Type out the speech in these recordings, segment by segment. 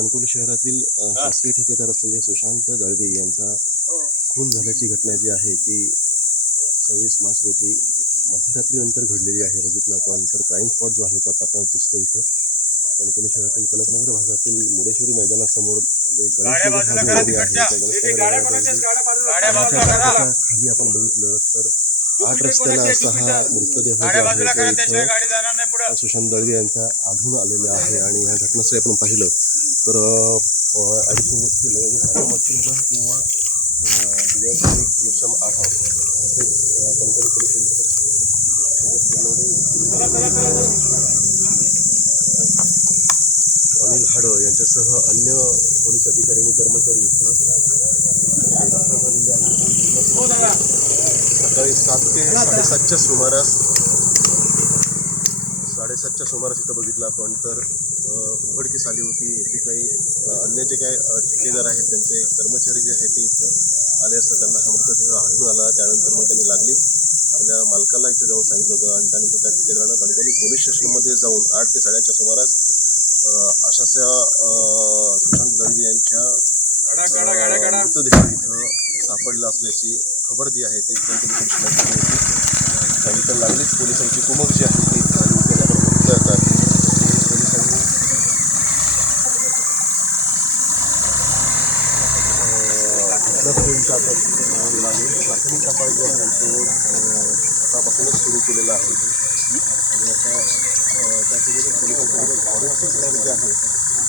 कणकवली शहरातील शासकीय ठेकेदार असलेले सुशांत दळवी यांचा खून झाल्याची घटना जी आहे ती 26 मार्च रोजी मध्यरात्रीनंतर घडलेली आहे. बघितलं आपण तर क्राईम स्पॉट जो आहे तो आता आपल्याला दिसतो इथं कणकवली शहरातील कनकनगर भागातील मुडेश्वरी मैदानासमोर जे गणेशनगर हा जो एरिया आहे त्या गणेशनगर खाली आपण बघितलं तर 8 रस्त्याला असा हा मृतदेह जो आहे तो इथं सुशांत दळवी यांचा आढळून आलेला आहे. आणि ह्या घटनास्थळी आपण पाहिलं तर ॲडिशनल एस पी नयनी साठमधून किंवा दिव्यांशी घनश्याम आढाव तसेच कणकवली पोलीस अनिल हाडं यांच्यासह अन्य पोलीस अधिकारी आणि कर्मचारी इथं सकाळी 7 ते 7:30च्या सुमारास इथं बघितलं आपण तर उघडकीस आली होती. येथे काही अन्य जे काही ठेकेदार आहेत त्यांचे कर्मचारी जे आहेत ते इथं आले असता त्यांना हा मृतदेह आढळून आला. त्यानंतर मग त्यांनी लागलीच आपल्या मालकाला इथे जाऊन सांगितलं होतं आणि त्यानंतर त्या ठेकेदारानं कणकवली पोलीस स्टेशनमध्ये जाऊन 8 ते 8:30च्या सुमारास अशाशा सुशांत दळवी यांच्या मृतदेह इथं सापडला असल्याची खबर जी आहे ती कणकवली पोलीस स्टेशनला दिली होती. त्यानंतर लागलीच पोलिसांची कुमक जी आहे ती इथं आली होती. आपण बघितलं जातात पोलिसांनी घटनास्थळीचा प्राथमिक तपास जो आहे तो सकाळपासूनच सुरू केलेला आहे. आणि आता त्यासोबतच पोलिसांसोबत फॉरेन्सिक लॅब जे आहे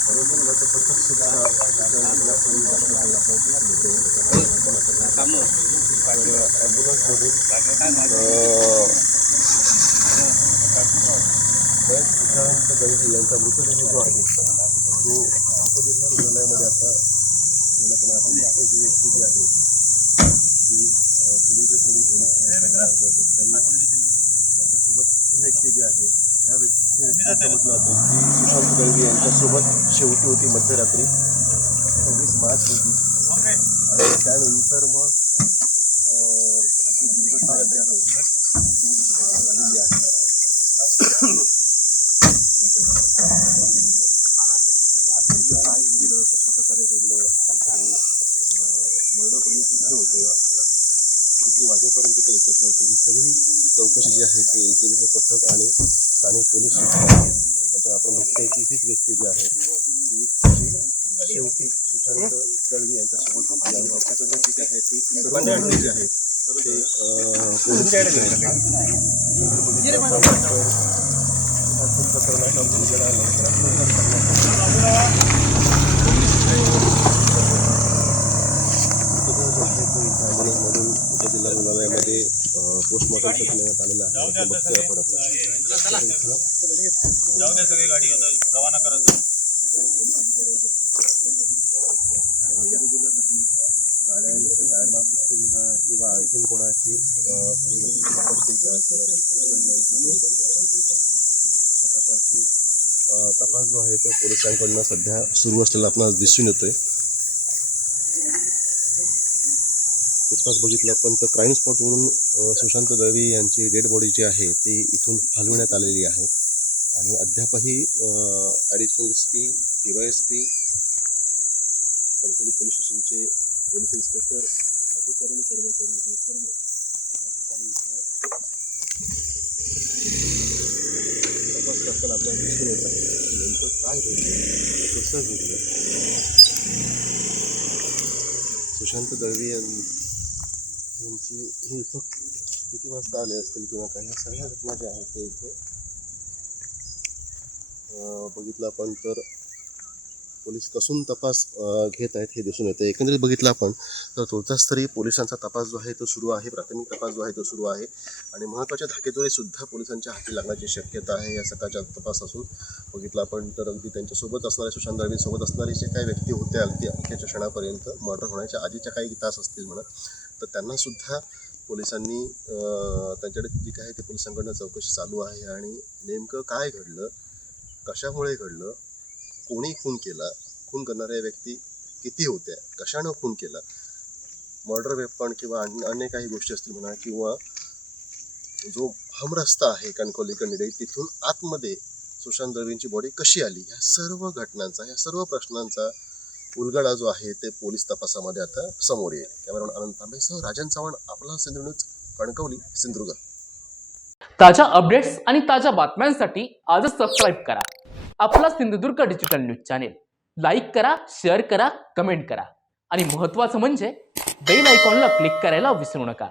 फॉरेन्सिक लॅबचं पथक सुद्धा ॲम्ब्युलन्समधून सुशांत दळवी यांचा मृतदेह जो आहे तो उपजिल्हा रुग्णालयामध्ये आता ही व्यक्ती जी आहे ती सिव्हिल ड्रेसमधून त्याच्यासोबत ही व्यक्ती जी आहे ह्या व्यक्तीचं म्हटलं जातं की सुशांत दळवी यांच्यासोबत शेवटी होती मध्यरात्री 26 मार्च रोजी. आणि त्यानंतर मग ही दुर्घटना जी आहे ती झालेली आहे. काय घडलं, कशा प्रकारे घडलं, मर्डर पोलीस कुठे होते, किती वाजेपर्यंत ते एकत्र होते, ही सगळी चौकशी जी आहे ती LCBचं पथक आणि स्थानिक पोलीस यांच्या आपण बघतोय की हीच व्यक्ती जी आहे ती शेवटी सुशांत दळवी यांच्यासोबत होती आणि त्याच्याकडनं जी आहे ती सर्व माहिती जी आहे ते पोलीस ॲम्ब्युलन्समधून उपजिल्हा रुग्णालयामध्ये पोस्टमॉर्टमसाठी नेण्यात आलेलं आहे. आपण बघतोय आपण गाड्यांचे टायर मार्क्स असतील म्हणा किंवा आणखीन कोणाची काही वस्तू सापडते का अशा प्रकारची तपास जो आहे तो पोलिसांकडनं सध्या सुरू असलेला आपल्याला दिसून येतोय. नुकताच बघितलं आपण तर क्राईम स्पॉटवरून सुशांत दळवी यांची डेड बॉडी जी आहे ती इथून हलविण्यात आलेली आहे. आणि अद्यापही additional SP DYSP Kankavli police स्टेशनचे पोलीस इन्स्पेक्टर अधिकारी आणि कर्मचारी हे सर्व या ठिकाणी तपास करताना आपल्याला दिसून येत आहे नेमकं काय घडलं, कसं घडलं. सुशांत दळवी यांची हे इथं किती वाजता आले असतील किंवा काही ह्या सगळ्या घटना ज्या आहेत ते इथं बघितलं आपण तर पोलीस कसून तपास घेत आहेत हे दिसून येतं. एकंदरीत बघितलं आपण तर तुर्तास्तरीय पोलिसांचा तपास जो आहे तो सुरू आहे. प्राथमिक तपास जो आहे तो सुरू आहे आणि महत्त्वाच्या धाकेदोरेसुद्धा पोलिसांच्या हाती लागण्याची शक्यता आहे या सकाळच्या तपासातून. बघितलं आपण तर अगदी त्यांच्यासोबत असणारे सुशांत दळवींसोबत असणारे जे काही व्यक्ती होत्या अगदी अखेरच्या क्षणापर्यंत मर्डर होण्याच्या आधीच्या काही तास असतील म्हणा तर त्यांनासुद्धा पोलिसांनी त्यांच्याकडे जी काय ते पोलिसांकडनं चौकशी चालू आहे. आणि नेमकं काय घडलं, कशामुळे घडलं, कोणी खून केला, खून करणाऱ्या व्यक्ती किती होत्या, कशानं खून केला, मर्डर वेपन किंवा अन्य काही गोष्टी असतील म्हणा किंवा जो हमरस्ता आहे कणकवली कन्नडे तिथून आतमध्ये सुशांत दळवींची बॉडी कशी आली, या सर्व घटनांचा, या सर्व प्रश्नांचा उलगडा जो आहे ते पोलीस तपासामध्ये आता समोर येईल. कॅमेरामॅन आनंद तांबेसह राजन चव्हाण, आपला सिंधुदुर्ग न्यूज, कणकवली, सिंधुदुर्ग. ताज्या अपडेट्स आणि ताज्या बातम्यांसाठी आजच सबस्क्राईब करा आपला Sindhudurg digital news channel. Like करा, शेअर करा, कमेंट करा आणि महत्त्वाचं म्हणजे बेल आयकॉनला क्लिक करायला विसरू नका.